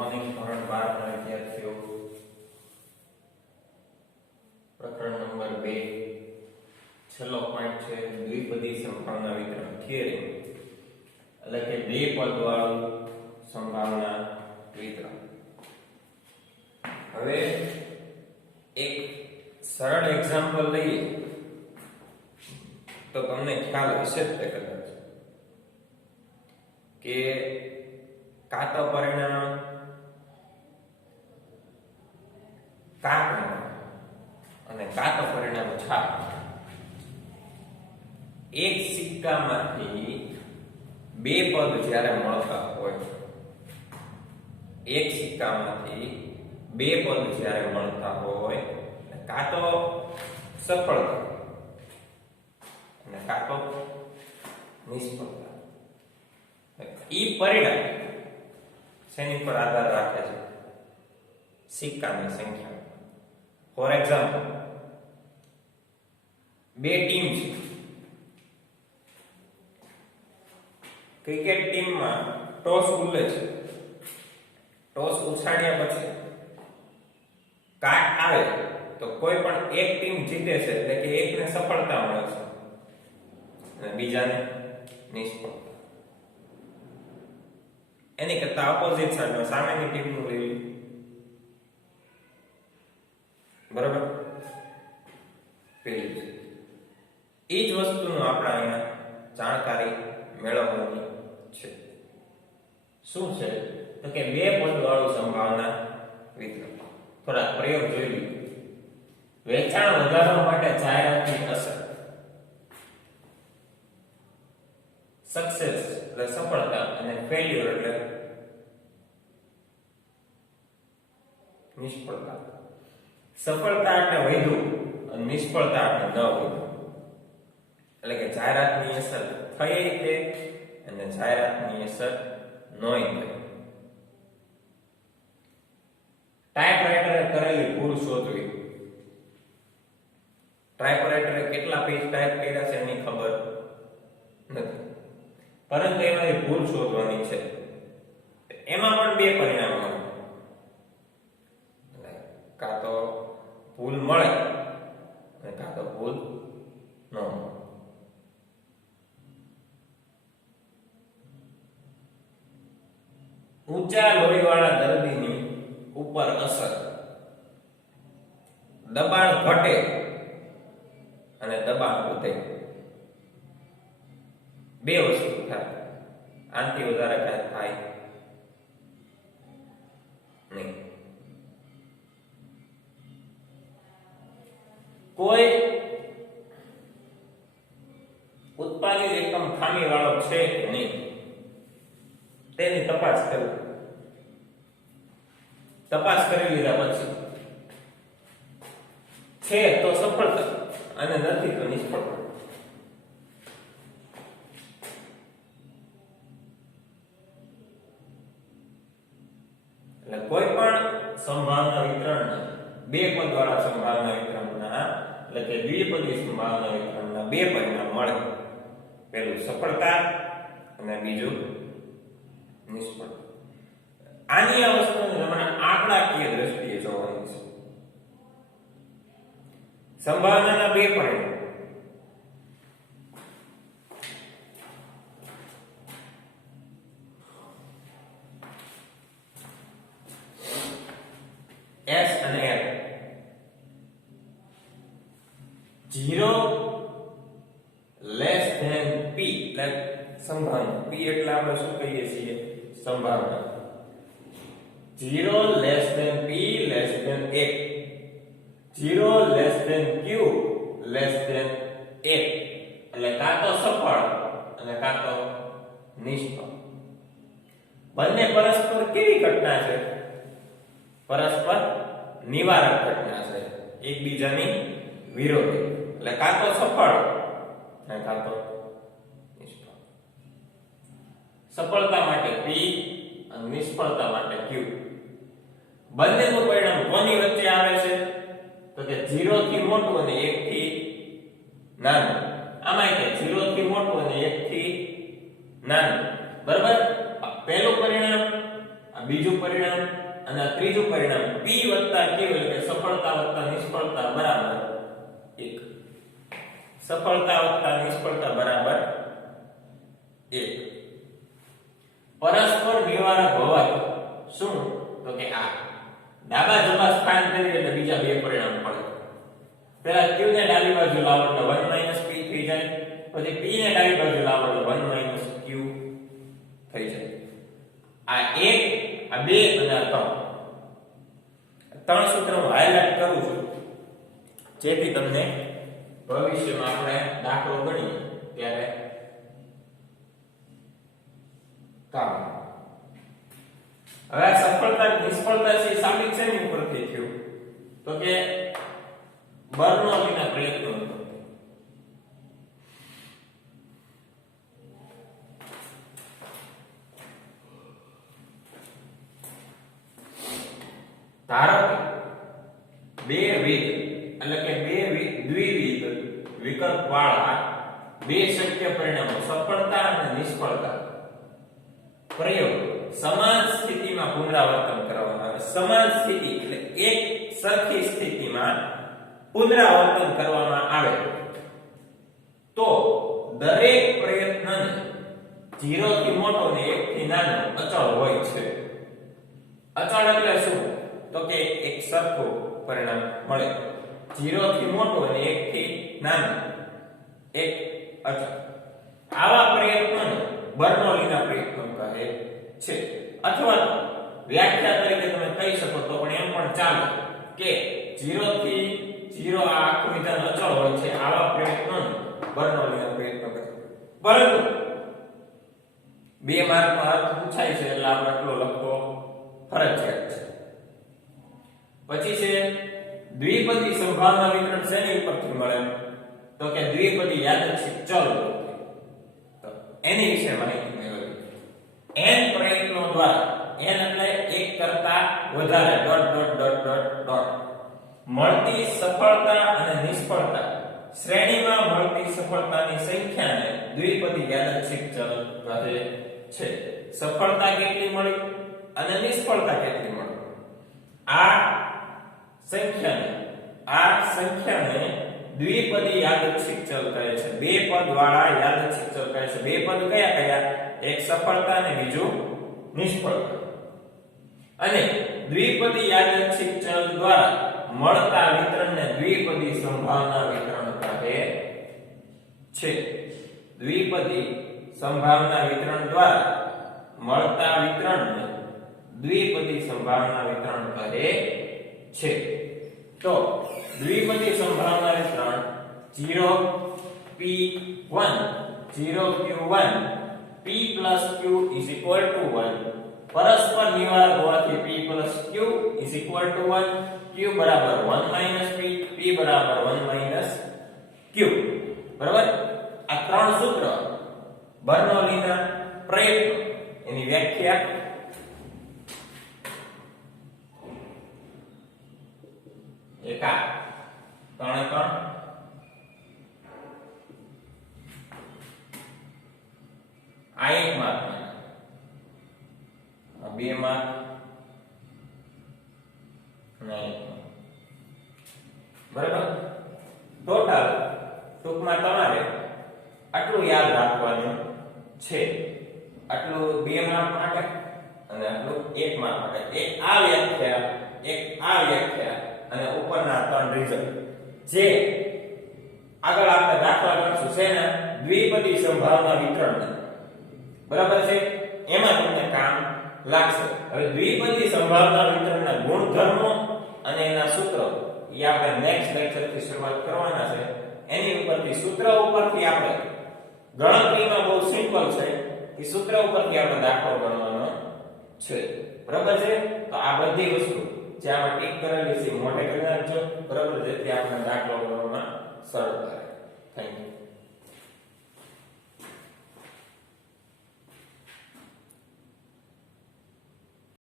Morning ધોરણ 12 ના વિદ્યાર્થીઓ પ્રકરણ નંબર 2 છેલ્લો પોઈન્ટ છે દ્વિપદી સંભાવના વિતરણ થિયરી એટલે કે બે પદ વાળું સંભાવના વિતરણ. હવે એક સરળ એક્ઝામ્પલ લઈએ તો તમને ખ્યાલ હશે જ કદાચ કે કાતો પરિણામ કાક અને કાતો પરિણામ છાપ. એક સિક્કામાંથી બે પદ જ્યારે મળતા હોય, એક સિક્કામાંથી બે પદ જ્યારે મળતા હોય કાતો સફળતા અને કાતો નિષ્ફળતા. ઈ પરિણામ શેની પર આધાર રાખે છે? સિક્કાની સંખ્યા. ફોર એક્ઝામ્પલ, બે ટીમ છે. ક્રિકેટ ટીમમાં ટોસ ઉલે છે. ટોસ ઉછાળ્યા પછી કાટ આવે તો કોઈ પણ એક ટીમ જીતે છે, એટલે કે એકને સફળતા મળે છે અને બીજાને નિષ્ફળતા. એની કરતા ઓપોઝિટ સાઈડમાં સામેની ટીમનું લેવું બરાબર. પેલી એ જ વસ્તુનું આપણે અહીંયા જાણકારી મેળવવાની છે. શું છે તો કે બે પદ વાળું સંભાવના વિતરણ. થોડા પ્રયોગ જોઈ લઈએ. વેચાણ વધારવા માટે જાહેરાતની અસર. સક્સેસ એટલે સફળતા અને ફેલ્યુર એટલે નિષ્ફળતા. સફળતા એટલે વધ્યું અને નિષ્ફળતા એટલે ન વધ્યું. એટલે કે જાહેરાતની અસર થઈ કે અને જાહેરાતની અસર નોય થઈ. ટાઈપરાઇટરે કરેલી ભૂલ શોધવી. ટાઈપરાઇટરે કેટલા પેજ ટાઈપ કર્યા છે એની ખબર નથી, પરંતુ એમાંથી ભૂલ શોધવાની છે. એમાં પણ બે પરિણામ મળે. કાં તો ભૂલ મળે અને કાં તો ભૂલ ન મળે. ઊંચા લોહીવાળા દર્દીની ઉપર અસર. દબાણ ઘટે અને દબાણ વધે. બે વસ્તુ થાય. આનાથી વધારે કાંઈ થાય નહીં. કોઈ ઉત્પાદિત એકમ ખામી વાળો છે કે નહીં તેની તપાસ કરવી. તપાસ કરી લીધા પછી છે તો સફળતા અને નથી તો નિષ્ફળતા. એટલે કોઈ પણ સંભાવના વિતરણના બે પદ વાળા સંભાવના વિતરણના એટલે કે દ્વિપદી સંભાવના વિતરણના બે પરિણામ મળે. પહેલું સફળતા અને બીજું નિષ્ફળતા. આની આ વસ્તુને તમારે આંકડાકીય દ્રષ્ટિએ જોવાની છે. સંભાવનાના બે પરિણામ. S અને L. 0 લેસ ધેન P એટલે સંભાવના. P એટલે આપણે શું કહીએ છીએ? સંભાવના. 0 less than P less than 1. 0 less than Q less than 1. એટલે કાં તો સફળ અને કાં તો નિષ્ફળ. બંને પરસ્પર કેવી ઘટના છે? પરસ્પર નિવારક ઘટના છે, એકબીજાની વિરોધી. એટલે કાં તો સફળ અને કાં તો નિષ્ફળ. સફળતા માટે P અને નિષ્ફળતા માટે Q. બંનેનું પરિણામ કોની વચ્ચે આવે છે? તો કે 0 થી મોટું અને 1 થી નાનું. આમાં કે 0 થી મોટું અને 1 થી નાનું. બરાબર. પહેલું પરિણામ આ બીજું પરિણામ અને આ ત્રીજું પરિણામ p q એટલે કે સફળતા વત્તા નિષ્ફળતા બરાબર 1. સફળતા વત્તા નિષ્ફળતા બરાબર 1. પરસ્પર નિવારક હોવાથી શું તો કે આ ડાબા જમા સ્થાન કરીએ એટલે બીજા બે પરિણામ મળે. પહેલા q ને ડાબી બાજુ લાવો એટલે 1 p થઈ જાય, પછી p ને ડાબી બાજુ લાવો એટલે 1 q થઈ જાય. આ 1 આ 2 અને આ 3 ત્રણ સૂત્ર હું હાઇલાઇટ કરું છું જેથી તમને ભવિષ્યમાં આપણે દાખલો ગણીએ ત્યારે કામ. હવે સફળતા નિષ્ફળતા છે સાબિત છે ની ઉપરથી થયું તો કે બર્નોલીના પ્રયત્નો. ધારો કે બે વિધ એટલે કે બે દ્વિવિધ વિકલ્પ વાળા બે શક્ય પરિણામો સફળતા અને નિષ્ફળતા પ્રયોગ સમાન સ્થિતિમાં પુનરાવર્તન કરવામાં આવે. સમાન સ્થિતિ એટલે એક સરખી સ્થિતિમાં પુનરાવર્તન કરવામાં આવે તો દરેક પ્રયત્નને 0 થી મોટો ને 1 થી નાનો અચળ હોય છે. અચળ એટલે શું તો કે એક સરખું પરિણામ મળે. 0 થી મોટો અને 1 થી નાનો એક અચળ. આવા પ્રયત્નોને બર્નોલીના પ્રયત્નો કહે છે. અથવા વ્યાખ્યા તરીકે તમે કહી શકો તો પણ એમ પણ ચાલે કે 0 થી 0 આ આખું વિધાન અચળ હોય છે. આવા પ્રયત્નોને બર્નોલીના પ્રયત્નો કહે. પરંતુ 2 માર્કનો અર્થ પૂછાય છે એટલે આપણે આટલો લખવો ફરજિયાત છે. પછી છે દ્વિપદી સંભાવના વિતરણ શેની ઉપરથી મળે તો કે દ્વિપદી યાદચ્છિક ચલ તો એની વિશે માહિતી મેળવી. n પ્રયત્નો દ્વારા n એટલે એક કરતા વધારે dot dot dot dot dot મળતી સફળતા અને નિષ્ફળતા શ્રેણીમાં મળતી સફળતાની સંખ્યાને દ્વિપદી યાદચ્છિક ચલ કહે છે. સફળતા કેટલી મળી અને નિષ્ફળતા કેટલી મળી આ સંખ્યાને દ્વિપદી યાદચ્છિક ચલ કહે છે. બે પદ વાળા યાદચ્છિક ચલ કહે છે. બે પદ કયા કયા? એક સફળતા અને બીજું નિષ્ફળતા. અને દ્વિપદી યાદચ્છિક ચલ દ્વારા મળતા વિતરણને દ્વિપદી સંભાવના વિતરણ કહે છે. દ્વિપદી સંભાવના વિતરણ દ્વારા મળતા વિતરણને દ્વિપદી સંભાવના વિતરણ કહે છે. તો દ્વિપદી સંભાવના વિતરણ 0p1 0q1 p q 1 પરસ્પર નિવારક હોવાથી p q 1 q બરાબર 1 p p બરાબર 1 q. બરાબર. આ ત્રણ સૂત્ર બર્નોલીના પ્રયત્નો એની વ્યાખ્યા એકા 3 આ 1 માર્ક આ 2 માર્ક નહીં. બરાબર. ટોટલ ટૂંકમાં તમારે આટલું યાદ રાખવાનું છે. આટલું 2 માર્ક માટે અને આટલું 1 માર્ક માટે. એક આ વ્યાખ્યા અને ઉપરના 3 રિઝલ્ટ જે આગળ આપણે દાખલા ગણશું છે ને દ્વિપદી સંભાવના વિતરણ. બરાબર છે. એમાં તમને કામ લાગશે. હવે દ્વિપદી સંભાવના વિતરણના ગુણધર્મો અને એના સૂત્રો એ આપણે નેક્સ્ટ લેક્ચરથી શરૂઆત કરવાના છે. એની ઉપરથી સૂત્ર ઉપરથી આપણે ગણતરીમાં બહુ સિમ્પલ છે કે સૂત્ર ઉપરથી આપણે દાખલો ગણવાનો છે. બરાબર છે. તો આ બધી વસ્તુ જે આપણે ટીક કરેલી છે મોઢે કરી નાખજો. બરાબર. જેથી આપણે દાખલો ગણવામાં સરળ થાય. Thank you.